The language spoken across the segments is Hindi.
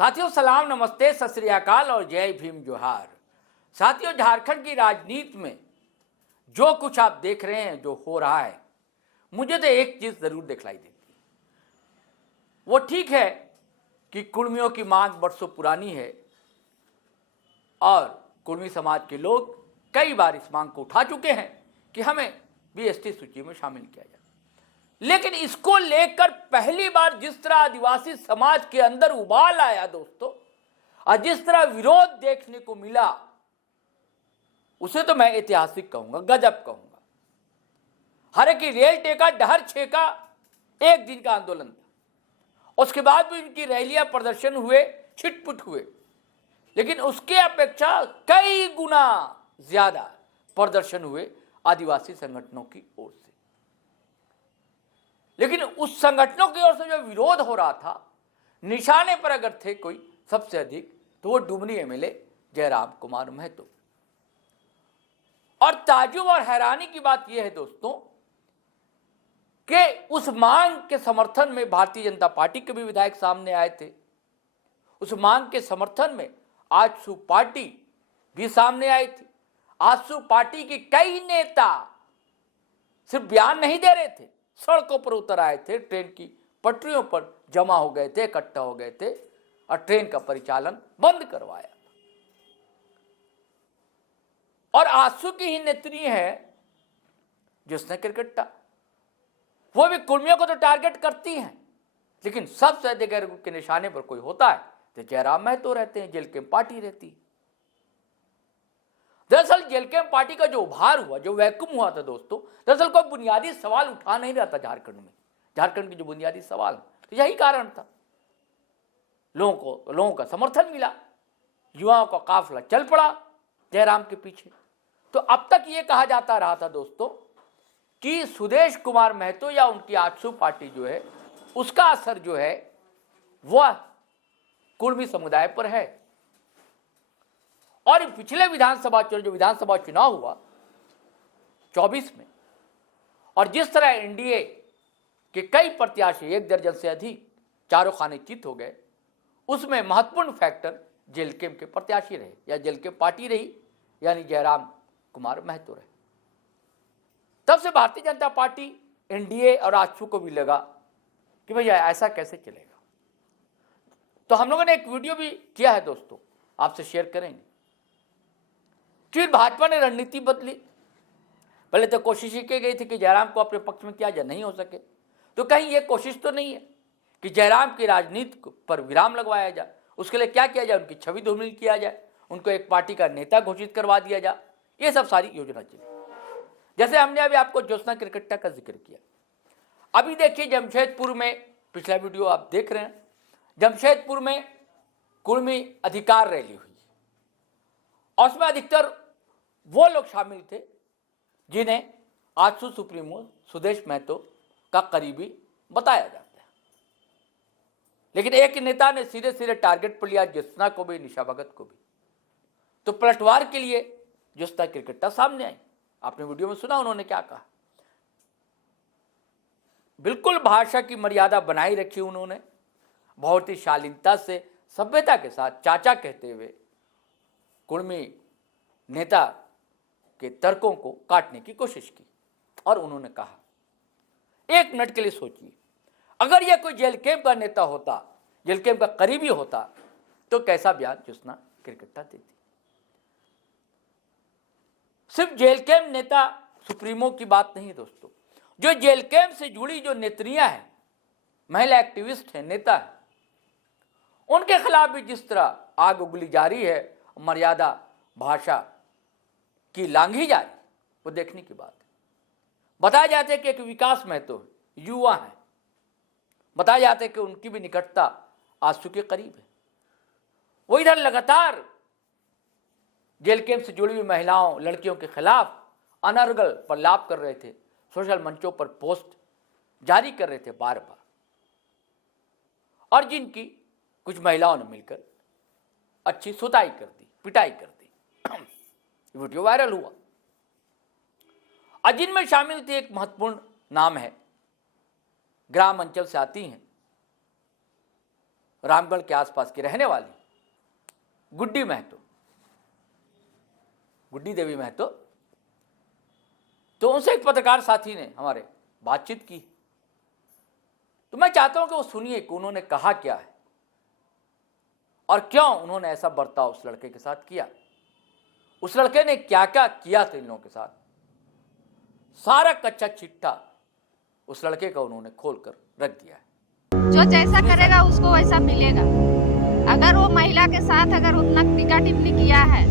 साथियों सलाम, नमस्ते, सत श्री अकाल और जय भीम जोहार। साथियों, झारखंड की राजनीति में जो कुछ आप देख रहे हैं, जो हो रहा है, मुझे तो एक चीज जरूर दिखलाई देती है। वो ठीक है कि कुर्मियों की मांग बरसों पुरानी है और कुर्मी समाज के लोग कई बार इस मांग को उठा चुके हैं कि हमें बीएसटी सूची में शामिल किया जाए। लेकिन इसको लेकर पहली बार जिस तरह आदिवासी समाज के अंदर उबाल आया दोस्तों, और जिस तरह विरोध देखने को मिला, उसे तो मैं ऐतिहासिक कहूंगा, गजब कहूंगा। हर की रेल टेका, डहर छेका, एक दिन का आंदोलन था। उसके बाद भी उनकी रैलियां, प्रदर्शन हुए, छिटपुट हुए, लेकिन उसके अपेक्षा कई गुना ज्यादा प्रदर्शन हुए आदिवासी संगठनों की ओर से। लेकिन उस संगठनों की ओर से जो विरोध हो रहा था, निशाने पर अगर थे कोई सबसे अधिक, तो वो डुमनी एमएलए जयराम कुमार महतो। और ताज्जुब और हैरानी की बात यह है दोस्तों कि उस मांग के समर्थन में भारतीय जनता पार्टी के भी विधायक सामने आए थे। उस मांग के समर्थन में आजसू पार्टी भी सामने आई थी। आजसू पार्टी के कई नेता सिर्फ बयान नहीं दे रहे थे, सड़कों पर उतर आए थे, ट्रेन की पटरियों पर जमा हो गए थे, इकट्ठा हो गए थे और ट्रेन का परिचालन बंद करवाया। और आजसू की ही नेत्री है ज्योत्सना किरकिट्टा, वो भी कुर्मियों को तो टारगेट करती हैं, लेकिन सबसे अधिक अगर उनके निशाने पर कोई होता है तो जयराम महतो रहते हैं, जेल कैंप पार्टी रहती है। दरअसल जेल कैंप पार्टी का जो उभार हुआ, जो वैक्यूम हुआ था दोस्तों, दरअसल कोई बुनियादी सवाल उठा नहीं रहा था झारखंड में। झारखंड के जो बुनियादी सवाल, तो यही कारण था। लोगों का समर्थन मिला, युवाओं का काफिला चल पड़ा जयराम के पीछे। तो अब तक ये कहा जाता रहा था दोस्तों कि सुदेश कुमार महतो या उनकी आजसू पार्टी जो है, उसका असर जो है वह कुर्मी समुदाय पर है। और पिछले विधानसभा चुनाव हुआ 24 में, और जिस तरह एनडीए के कई प्रत्याशी, 1 दर्जन से अधिक, चारों खाने चित हो गए, उसमें महत्वपूर्ण फैक्टर जेल कैंप के प्रत्याशी रहे या जेल कैंप पार्टी रही, यानी जयराम कुमार महतो रहे। तब से भारतीय जनता पार्टी, एनडीए और आजसू को भी लगा कि भैया ऐसा कैसे चलेगा। तो हम लोगों ने एक वीडियो भी किया है दोस्तों, आपसे शेयर करेंगे। फिर भाजपा ने रणनीति बदली। पहले तो कोशिश की गई थी कि जयराम को अपने पक्ष में किया जाए, नहीं हो सके तो कहीं ये कोशिश तो नहीं है कि जयराम की राजनीति पर विराम लगवाया जाए। उसके लिए क्या किया जाए, उनकी छवि धूमिल किया जाए, उनको एक पार्टी का नेता घोषित करवा दिया जाए। ये सब सारी योजना चली। जैसे हमने अभी आपको ज्योत्सना किरकिट्टा का जिक्र किया। अभी देखिए जमशेदपुर में, पिछला वीडियो आप देख रहे हैं, जमशेदपुर में कुर्मी अधिकार रैली हुई और उसमें अधिकतर वो लोग शामिल थे जिन्हें आजसू सुप्रीमो सुदेश महतो का करीबी बताया जाता है। लेकिन एक नेता ने सीधे सीधे टारगेट पर लिया ज्योत्सना को भी, निशा भगत को भी। तो पलटवार के लिए ज्योत्सना किरकिट्टा सामने आई। आपने वीडियो में सुना उन्होंने क्या कहा। बिल्कुल भाषा की मर्यादा बनाई रखी उन्होंने, बहुत ही शालीनता से, सभ्यता के साथ चाचा कहते हुए कुर्मी नेता के तर्कों को काटने की कोशिश की। और उन्होंने कहा, 1 मिनट के लिए सोचिए, अगर यह कोई जेल कैंप का नेता होता, जेल कैंप का करीबी होता, तो कैसा बयान ज्योत्सना किरकिट्टा देती। सिर्फ जेल कैंप नेता सुप्रीमो की बात नहीं दोस्तों, जो जेल कैंप से जुड़ी जो नेत्रियां हैं, महिला एक्टिविस्ट हैं, नेता हैं, उनके खिलाफ भी जिस तरह आग उगली जा रही है, मर्यादा भाषा की लांघी जा रही, वो देखने की बात है। बताया जाता है कि एक विकास महतो युवा है, बताया जाता है कि उनकी भी निकटता आजसू के करीब है। वो इधर लगातार जेल कैंप से जुड़ी हुई महिलाओं, लड़कियों के खिलाफ अनर्गल प्रलाप कर रहे थे, सोशल मंचों पर पोस्ट जारी कर रहे थे बार बार, और जिनकी कुछ महिलाओं ने मिलकर अच्छी सुताई कर दी, पिटाई कर दी। वीडियो वायरल हुआ। जिनमें शामिल थी, एक महत्वपूर्ण नाम है, ग्राम अंचल से आती हैं रामगढ़ के आसपास की रहने वाली गुड्डी महतो, गुड्डी देवी महतो, तो उनसे एक पत्रकार साथी ने हमारे बातचीत की। तो मैं चाहता हूं कि वो सुनिए कि उन्होंने कहा क्या है और क्यों उन्होंने ऐसा बर्ताव उस लड़के के साथ किया, उस लड़के ने क्या क्या किया था इन लोगों के साथ। सारा कच्चा चिट्ठा उस लड़के का उन्होंने खोलकर रख दिया है। जो जैसा करेगा उसको वैसा मिलेगा। अगर वो महिला के साथ अगर उतना टीका टिप्पणी किया है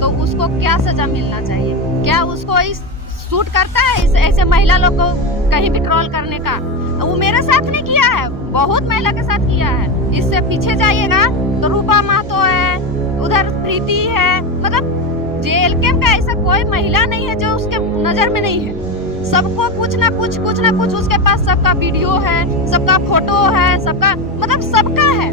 तो उसको क्या सजा मिलना चाहिए? क्या उसको इस सूट करता है इस ऐसे महिला लोग को कहीं भी ट्रोल करने का? वो मेरे साथ नहीं किया है, बहुत महिला के साथ किया है। इससे पीछे जाइएगा तो रूपा महतो है, उधर प्रीति है, मतलब जेएलके का ऐसा कोई महिला नहीं है जो उसके नजर में नहीं है। सबको कुछ ना कुछ उसके पास सबका वीडियो है, सबका फोटो है, सबका मतलब सबका है।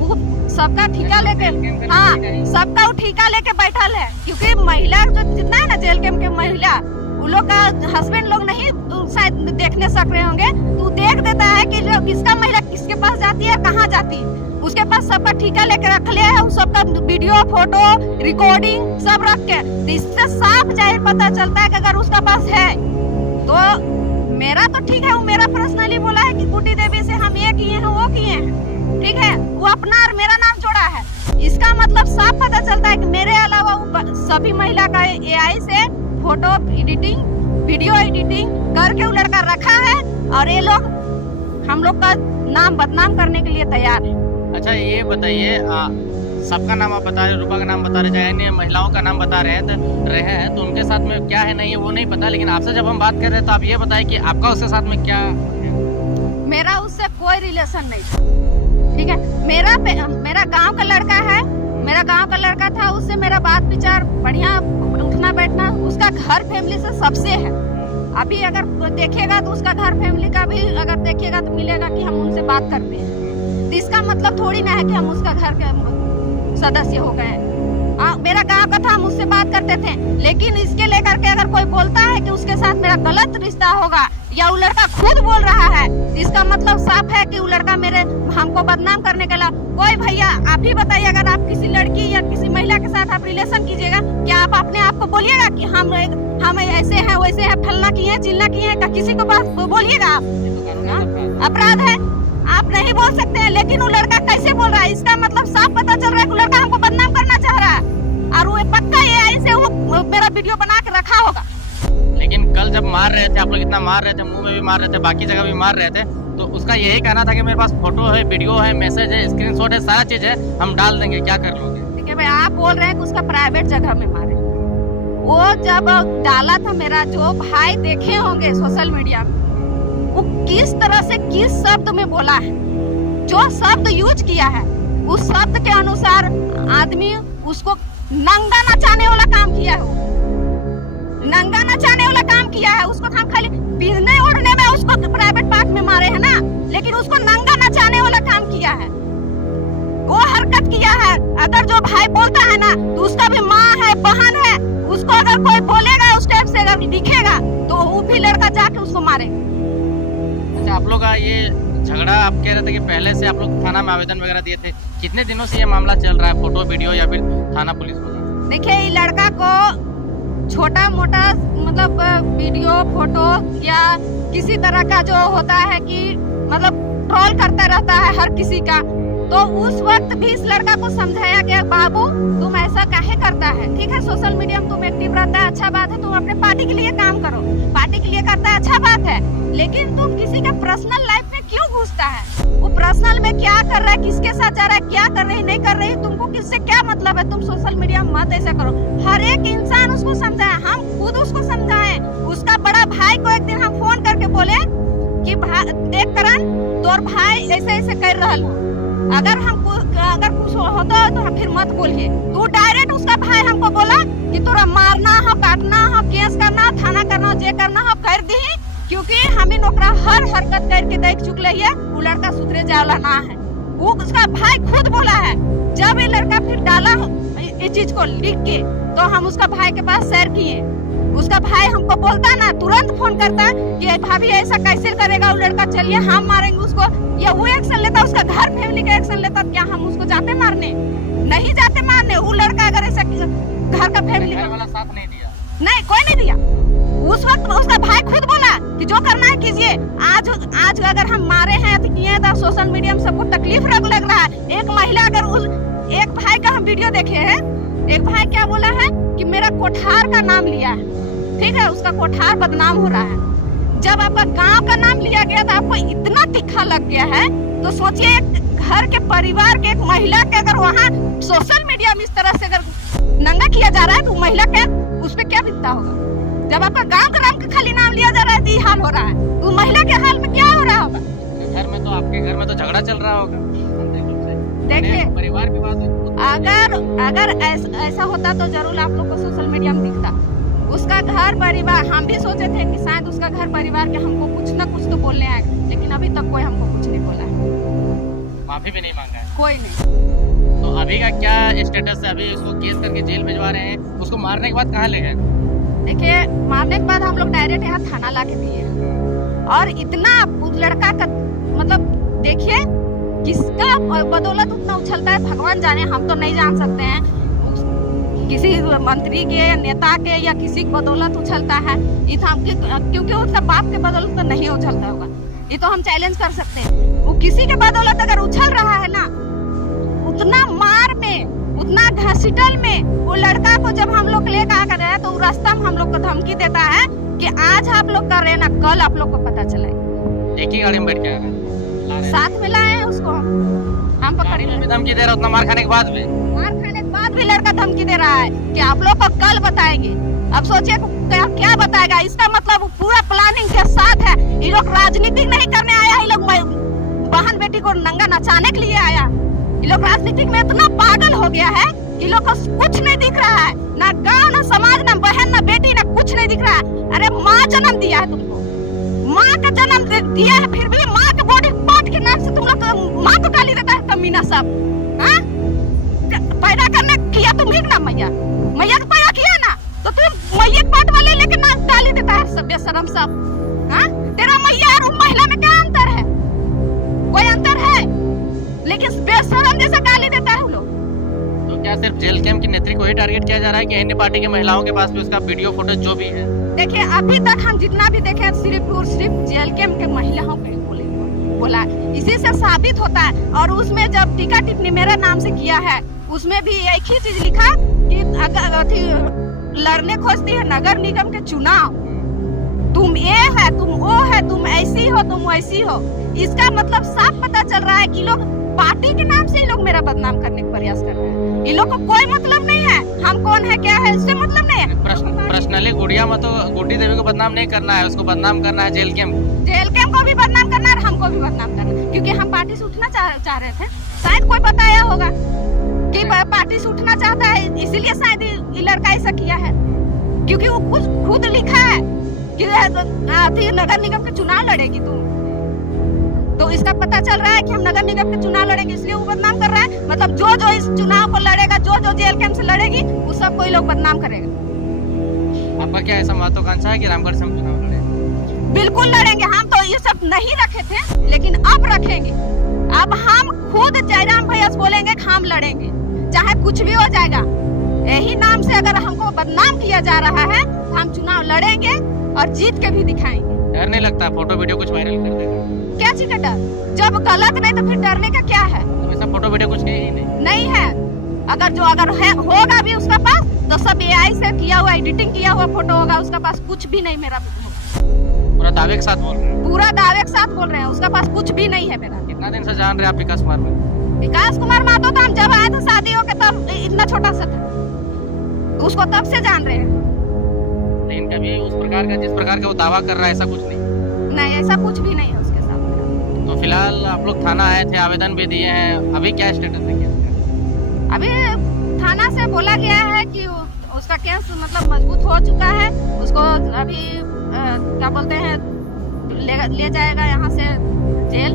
वो सबका ठेका लेके, हाँ सबका वो ठेका लेके बैठल है। क्योंकि महिला जो जितना है ना जेल कैंप के महिला, उन लोग का हस्बैंड लोग नहीं शायद देखने सक रहे होंगे, तो देख देता है कि किसका महिला किसके पास जाती है, कहाँ जाती है। उसके पास सबका ठेका लेके रख लिया है, सबका वीडियो फोटो रिकॉर्डिंग सब रख के। तो इससे साफ जाहिर पता चलता है कि अगर उसका पास है तो मेरा तो ठीक है, वो मेरा पर्सनली बोला है कि गुड्डी देवी से हम ये किए हैं वो किए हैं, ठीक है, वो अपना और मेरा नाम जोड़ा है। इसका मतलब साफ पता चलता है कि मेरे अलावा वो सभी महिला का एआई से फोटो एडिटिंग वीडियो एडिटिंग करके वो लड़का रखा है और ये लोग हम लोग का नाम बदनाम करने के लिए तैयार है। अच्छा ये बताइए, सबका नाम आप बता रहे, रूपा का नाम बता रहे, चाहे महिलाओं का नाम बता रहे हैं तो उनके साथ में क्या है नहीं है वो नहीं पता, लेकिन आपसे जब हम बात कर रहे हैं तो आप ये बताइए कि आपका उसके साथ में क्या है? मेरा उससे कोई रिलेशन नहीं था, ठीक है। मेरा गांव का लड़का है, मेरा गांव का लड़का था, उससे मेरा बात विचार बढ़िया, उठना बैठना, उसका घर फैमिली से सबसे है। अभी अगर देखेगा तो उसका घर फैमिली का भी अगर देखेगा तो मिलेगा कि हम उनसे बात करते हैं। तो इसका मतलब थोड़ी ना है कि हम उसका घर के सदस्य हो गए हैं। मेरा गांव का था, हम उससे बात करते थे, लेकिन इसके लेकर के अगर कोई बोलता है कि उसके साथ मेरा गलत रिश्ता होगा या वो लड़का खुद बोल रहा है, इसका मतलब साफ है कि वो लड़का हमको बदनाम करने के लिए। कोई भैया आप ही बताइए, अगर आप किसी लड़की या किसी महिला के साथ आप रिलेशन कीजिएगा, क्या आप अपने आप को बोलिएगा कि हम ऐसे हैं वैसे हैं, फलना किए हैं चिल्ला किए हैं, किसी को बात बोलिएगा आप? अपराध है, आप नहीं बोल सकते हैं। लेकिन वो लड़का कैसे बोल रहा है, इसका मतलब साफ पता चल रहा है कि लड़का हमको बदनाम करना चाह रहा है और वो पक्का एआई से वो मेरा वीडियो बना के रखा होगा। लेकिन कल जब मार रहे थे, आप लोग इतना मार रहे थे, मुंह में भी मार रहे थे, बाकी जगह भी मार रहे थे, तो उसका यही कहना था कि मेरे पास फोटो है, वीडियो है, मैसेज है, स्क्रीनशॉट है, सारा चीज है, हम डाल देंगे, क्या कर लोगे? ठीक है भाई, आप बोल रहे हैं कि उसका प्राइवेट जगह में मारे। वो जब डाला था, मेरा जो भाई देखे होंगे सोशल मीडिया में, वो किस तरह से किस शब्द में बोला है, जो शब्द यूज किया है उस शब्द के अनुसार आदमी उसको नंगा नचाने वाला काम किया है। नंगा नचाने वाला काम किया है उसको। हम खाली पीने ओढ़ने में उसको प्राइवेट पार्ट में मारे हैं ना, लेकिन उसको नंगा नचाने वाला काम किया है, वो हरकत किया है। अगर जो भाई बोलता है ना तो उसका भी माँ है, बहन है, उसको अगर कोई बोलेगा उस टाइप से अगर दिखेगा तो वो भी लड़का जाके उसको मारेगा। अच्छा, आप लोग का ये झगड़ा आप कह रहे थे कि पहले से आप लोग थाना में आवेदन वगैरह दिए थे, कितने दिनों से ये मामला चल रहा है, फोटो वीडियो या फिर थाना पुलिस वगैरह? देखिए, ये लड़का को छोटा मोटा मतलब वीडियो फोटो या किसी तरह का जो होता है कि मतलब ट्रोल करता रहता है हर किसी का, तो उस वक्त भी इस लड़का को समझाया गया, बाबू तुम ऐसा काहे करता है, ठीक है सोशल मीडिया में तुम एक्टिव रहता है, अच्छा बात है, तुम अपने पार्टी के लिए काम करो, पार्टी के लिए करता है, अच्छा बात है, लेकिन तुम किसी का पर्सनल लाइफ में क्यों घुसता है? वो पर्सनल में क्या कर रहा है, किसके साथ जा रहा है, क्या कर रही नहीं कर रही, तुमको किससे क्या मतलब है? तुम सोशल मीडिया में मत ऐसा करो। हर एक इंसान उसको समझाए, हम खुद उसको समझाए। उसका बड़ा भाई को एक दिन हम फोन करके बोले कि देख करण, तोर भाई ऐसे ऐसे कर रहा है, अगर कुछ होता है तो फिर मत बोलिए। तो डायरेक्ट उसका भाई हमको बोला कि तोरा मारना हो, काटना हो, केस करना, थाना करना, जे करना हो कर दी, क्योंकि हमें नौकरा हर हरकत करके देख चुके है, वो लड़का सुधरे जावला ना है। वो उसका भाई खुद बोला है। जब ये लड़का फिर डाला ये चीज को लिख के, तो हम उसका भाई के पास शेयर किए। उसका भाई हमको बोलता ना, तुरंत फोन करता कि भाभी ऐसा कैसे करेगा वो लड़का, चलिए हम मारेंगे उसको, उसको, या वो एक्शन लेता, उसका घर फैमिली का एक्शन लेता, क्या हम उसको जाते मारने? नहीं जाते मारने। वो लड़का अगर ऐसा घर का फैमिली वाला साथ नहीं दिया, नहीं, कोई नहीं दिया। उस वक्त उसका भाई खुद बोला कि जो करना है कीजिए। आज अगर हम मारे हैं तो किए तो सोशल मीडिया में सबको तकलीफ लग रहा है। एक महिला अगर एक भाई का हम वीडियो देखे हैं, एक भाई क्या बोला है कि मेरा कोठार का नाम लिया है, ठीक है, उसका कोठार बदनाम हो रहा है। जब आपका गांव का नाम लिया गया तो आपको इतना तीखा लग गया है, तो सोचिए एक घर के परिवार के एक महिला के अगर वहाँ सोशल मीडिया में इस तरह से अगर नंगा किया जा रहा है तो महिला के उस पर क्या बीतता होगा? जब आपका गांव का नाम खाली नाम लिया जा रहा है तो ये हाल हो रहा है, तो महिला के हाल में क्या हो रहा होगा? घर में तो आपके घर में तो झगड़ा चल रहा होगा। देखिए, परिवार की बात है, अगर ऐसा होता तो जरूर आप लोग को सोशल मीडिया में दिखता। उसका घर परिवार, हम भी सोचे थे कि शायद उसका घर परिवार के हमको कुछ ना कुछ तो बोलने आएगा, लेकिन अभी तक कोई हमको कुछ नहीं बोला है, माफी भी नहीं मांगा है कोई नहीं। तो अभी का क्या स्टेटस है? अभी उसको केस करके जेल भिजवा रहे हैं, उसको मारने के बाद कहाँ ले गए? देखिए, मारने के बाद हम लोग डायरेक्ट यहाँ थाना ला के दिए, और इतना उस लड़का का मतलब देखिए किसका बदौलत उतना उछलता है भगवान जाने, हम तो नहीं जान सकते हैं। किसी मंत्री के, नेता के या किसी की बदौलत उछलता है, क्योंकि उसका बाप के बदौलत तो नहीं उछलता होगा, ये तो हम चैलेंज कर सकते हैं। वो किसी के बदौलत अगर उछल रहा है ना, उतना मार में, उतना घसीटल में, वो लड़का को जब हम लोग लेकर आ रहे हैं तो रास्ता में हम लोग को धमकी देता है कि आज आप लोग कर रहे हैं ना, कल आप लोग को पता चले। एक ही गाड़ी में बैठ के आ रहे हैं, साथ में लाए हैं उसको, हम पकड़ भी धमकी दे रहा, उतना मार खाने के बाद भी लड़का धमकी दे रहा है कि आप लोग को कल बताएंगे। अब सोचिए क्या बताएगा? इसका मतलब पूरा प्लानिंग के साथ है। ये लोग राजनीति नहीं करने आया, ये लोग बहन बेटी को नंगा नचाने के लिए आया। ये लोग राजनीति में इतना पागल हो गया है, ये लोग को कुछ नहीं दिख रहा है, ना गांव, ना समाज, ना बहन, ना बेटी, ना कुछ नहीं दिख रहा है। अरे माँ जन्म दिया है तुमको, माँ का जन्म दिया है, फिर भी माँ के बॉडी पार्ट के नाम से तुम लोग माँ को गाली देता है कमीना सब। पैदा करने किया तुम ही ना, मैया को पैदा किया ना, तो तुम मैया के पार्ट वाले लेके ना गाली देता है सब बेशरम सब। तेरा मैया और महिला में क्या अंतर है? कोई अंतर है? लेकिन बेशरम जैसा गाली देता है वो लोग। तो क्या सिर्फ जेल कैंप की नेत्री को ही टारगेट किया जा रहा है कि अन्य पार्टी की महिलाओं के पास भी उसका वीडियो फोटो जो भी है? देखिए, अभी तक हम जितना भी देखे सिर्फ और सिर्फ जेल कैंप के महिलाओं पे बोला, इसी से साबित होता है। और उसमें जब टीका टिप्पणी मेरे नाम से किया है, उसमें भी एक ही चीज लिखा कि अगर लड़ने खोजती है नगर निगम के चुनाव, तुम ये है, तुम वो है, तुम ऐसी हो, तुम वैसी हो। इसका मतलब साफ पता चल रहा है कि लोग पार्टी के नाम से ये लोग मेरा बदनाम करने का प्रयास कर रहे हैं। ये लोग को कोई मतलब नहीं है, हम कौन है क्या है इससे मतलब नहीं है। पर्सनली गुड्डी देवी को बदनाम नहीं करना है, उसको बदनाम करना है जेल कैंप को भी बदनाम करना है, और हमको भी बदनाम करना है, क्योंकि हम पार्टी से उठना चाह रहे थे। शायद कोई बताया होगा कि पार्टी से उठना चाहता है, इसीलिए शायद ये लड़का ऐसा किया है, क्योंकि वो खुद लिखा है कि नगर निगम के चुनाव लड़ेगी तुम, तो इसका पता चल रहा है कि हम नगर निगम के चुनाव लड़ेंगे, इसलिए वो बदनाम कर रहा है। मतलब जो इस चुनाव को लड़ेगा, जो जेल कैंप से लड़ेगी, वो सब कोई लोग बदनाम करेगा। आपका क्या ऐसा महत्वाकांक्षा है कि रामगढ़ से हम चुनाव लड़ेंगे? बिल्कुल लड़ेंगे, हम तो ये सब नहीं रखे थे, लेकिन अब रखेंगे। अब हम खुद जयराम भैया से बोलेंगे कि हम लड़ेंगे, चाहे कुछ भी हो जाएगा। यही नाम से अगर हमको बदनाम किया जा रहा है, तो हम चुनाव लड़ेंगे और जीत के भी दिखाएंगे। डर नहीं लगता फोटो वीडियो कुछ वायरल कर देगा? क्या चीज का डर? जब गलत नहीं तो फिर डरने का क्या है? तो ऐसा फोटो वीडियो कुछ नहीं है। अगर है होगा भी उसका पास, तो सब AI से किया हुआ, एडिटिंग किया हुआ फोटो होगा उसका पास, कुछ भी नहीं मेरा। पूरा दावे के साथ बोल रहे हैं? पूरा दावे के साथ बोल रहे हैं, उसका पास कुछ भी नहीं है मेरा। कितना दिन से जान रहे हैं आप विकास कुमार को? विकास कुमार महतो तो हम जब आए थे शादी होके तब इतना छोटा सा था, उसको तब से जान रहे हैं। लेकिन कभी उस प्रकार का जिस प्रकार का वो दावा कर रहा है ऐसा कुछ नहीं, ऐसा कुछ भी नहीं है उसके साथ। तो फिलहाल आप लोग थाना आए थे, आवेदन भी दिए हैं, अभी क्या स्टेटस है? अभी थाना से बोला गया है कि उसका केस मतलब मजबूत हो चुका है, उसको अभी क्या बोलते हैं ले जाएगा यहाँ से जेल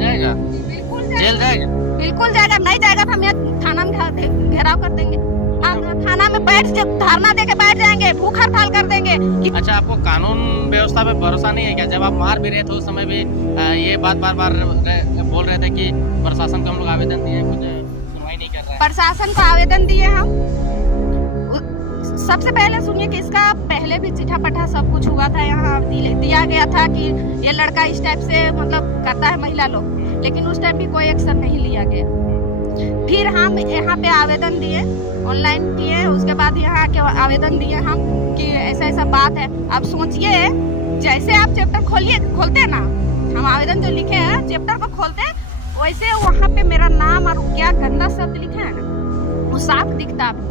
जाएगा। बिल्कुल जाएगा। नहीं जाएगा तो हम थाना में घेराव कर देंगे। हम थाना में जब धरना दे के बैठ जाएंगे, भूख हड़ताल कर देंगे, कि अच्छा, आपको कानून व्यवस्था पे भरोसा नहीं है क्या? जब आप मार भी रहे थे उस समय भी ये बात बार बार बोल रहे थे कि प्रशासन को हम लोग आवेदन दिए, कुछ सुनवाई नहीं कर रहा है। प्रशासन को आवेदन दिए हम। सबसे पहले सुनिए कि इसका पहले भी चिट्ठा पट्ठा सब कुछ हुआ था, यहाँ दिया गया था कि ये लड़का इस टाइप से मतलब करता है महिला लोग, लेकिन उस टाइम भी कोई एक्शन नहीं लिया गया। फिर हम यहाँ पे आवेदन दिए, ऑनलाइन किए, उसके बाद यहाँ के आवेदन दिए हम कि ऐसा ऐसा बात है। आप सोचिए, जैसे आप चैप्टर खोलते हैं ना, हम आवेदन जो लिखे हैं चैप्टर को खोलते हैं, वैसे वहाँ पे मेरा नाम और क्या गंदा शब्द लिखे है ना, वो साफ दिखता आपको।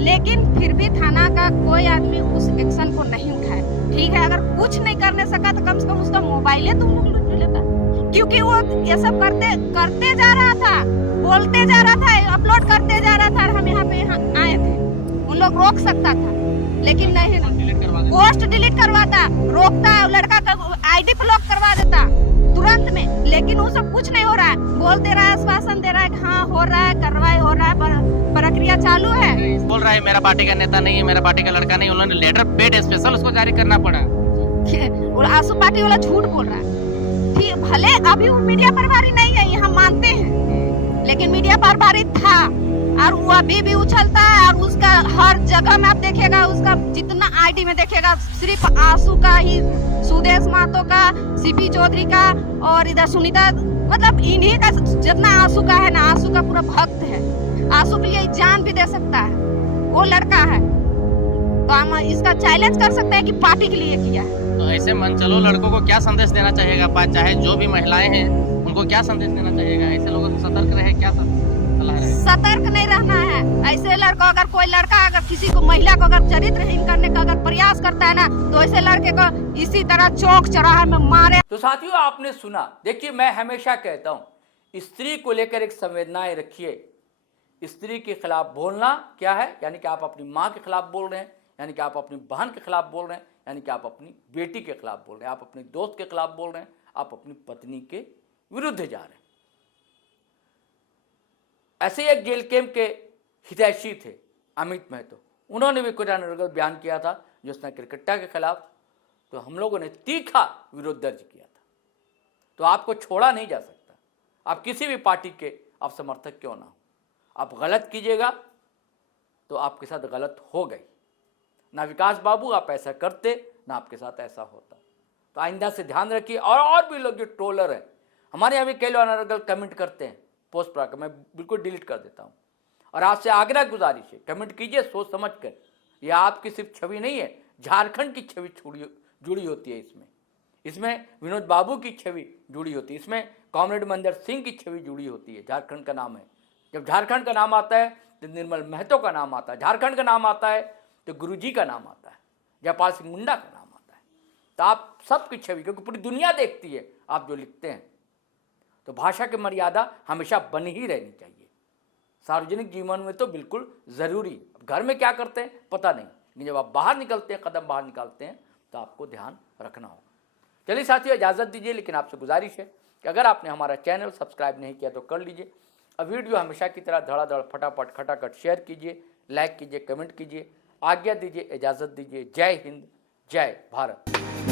लेकिन फिर भी थाना का कोई आदमी उस एक्शन को नहीं उठाया। ठीक है, अगर कुछ नहीं करने सका तो कम से कम उसका मोबाइल तो उन लोग लेता, क्योंकि वो ये सब करते जा रहा था, बोलते जा रहा था, अपलोड करते जा रहा था, और हम यहाँ आए थे। उन लोग रोक सकता था, लेकिन नहीं, पोस्ट डिलीट करवाता, रोकता, लड़का का आईडी ब्लॉक करवा देता तुरंत में। लेकिन वो सब कुछ नहीं हो रहा है, बोलते रहा है, आश्वासन दे रहा है कि हाँ हो रहा है, कार्रवाई हो रहा है, प्रक्रिया चालू है। बोल रहा है मेरा पार्टी का नेता नहीं है, मेरा पार्टी का लड़का नहीं, उन्होंने लेटर पेड स्पेशल उसको जारी करना पड़ा। आंसू पार्टी वाला झूठ बोल रहा है। ठीक, भले अभी वो मीडिया प्रभारी नहीं है, ये हम मानते हैं, लेकिन मीडिया प्रभारी था और वो अभी भी उछलता है। और उसका हर जगह में आप देखिएगा, उसका जितना आईडी में देखिएगा, सिर्फ आंसू का ही, सुदेश महतो का, सीपी चौधरी का, और इधर सुनीता, मतलब इन्हीं का जितना आंसू का है ना, आंसू का पूरा भक्त है, आंसू के लिए जान भी दे सकता है, वो लड़का है। तो हम इसका चैलेंज कर सकते हैं कि पार्टी के लिए किया है। तो ऐसे मन चलो लड़कों को क्या संदेश देना चाहिएगा, चाहे जो भी महिलाएं हैं उनको क्या संदेश देना चाहिएगा? ऐसे लोगों से सतर्क रहे, क्या सलाह है? सतर्क नहीं रहना है। ऐसे लड़कों, अगर कोई लड़का अगर किसी को, महिला को अगर चरित्रहीन करने का अगर प्रयास करता है ना, तो ऐसे लड़के को इसी तरह चौक चौराहे में मारे। तो साथियों, आपने सुना। देखिए, मैं हमेशा कहता हूं, स्त्री को लेकर एक संवेदनाएं रखिए। स्त्री के खिलाफ बोलना क्या है, यानी कि आप अपनी माँ के खिलाफ बोल रहे हैं, यानी कि आप अपनी बहन के खिलाफ बोल रहे हैं, यानी कि आप अपनी बेटी के खिलाफ बोल रहे हैं, आप अपने दोस्त के खिलाफ बोल रहे हैं, आप अपनी पत्नी के विरुद्ध जा रहे हैं। ऐसे एक जेल कैंप के हितैषी थे अमित महतो, उन्होंने भी कुछ अनर्गल बयान किया था जिसने क्रिकेटा के खिलाफ, तो हम लोगों ने तीखा विरोध दर्ज किया था। तो आपको छोड़ा नहीं जा सकता, आप किसी भी पार्टी के आप समर्थक क्यों ना हो। आप गलत कीजिएगा तो आपके साथ गलत हो गई। ना विकास बाबू आप ऐसा करते, ना आपके साथ ऐसा होता। तो आइंदा से ध्यान रखिए। और भी लोग जो ट्रोलर हैं, हमारे यहाँ भी कई लोग अनर्गल कमेंट करते हैं पोस्ट पर, मैं बिल्कुल डिलीट कर देता हूँ। और आपसे आग्रह गुजारिश है, कमेंट कीजिए सोच समझ कर। यह आपकी सिर्फ छवि नहीं है, झारखंड की छवि जुड़ी होती है इसमें विनोद बाबू की छवि जुड़ी होती है, इसमें कॉमरेड महेंद्र सिंह की छवि जुड़ी होती है। झारखंड का नाम है, जब झारखंड का नाम आता है तो निर्मल महतो का नाम आता है, झारखंड का नाम आता है तो गुरुजी का नाम आता है, जयपाल सिंह मुंडा का नाम आता है। तो आप सबकी छवि, क्योंकि पूरी दुनिया देखती है आप जो लिखते हैं, तो भाषा की मर्यादा हमेशा बनी ही रहनी चाहिए। सार्वजनिक जीवन में तो बिल्कुल ज़रूरी। घर में क्या करते हैं पता नहीं, लेकिन जब आप बाहर निकलते हैं, कदम बाहर निकालते हैं, तो आपको ध्यान रखना होगा। चलिए साथियों, इजाज़त दीजिए, लेकिन आपसे गुजारिश है कि अगर आपने हमारा चैनल सब्सक्राइब नहीं किया तो कर लीजिए। अब वीडियो हमेशा की तरह धड़ाधड़ फटाफट खटाखट शेयर कीजिए, लाइक कीजिए, कमेंट कीजिए। आज्ञा दीजिए, इजाज़त दीजिए। जय हिंद, जय भारत।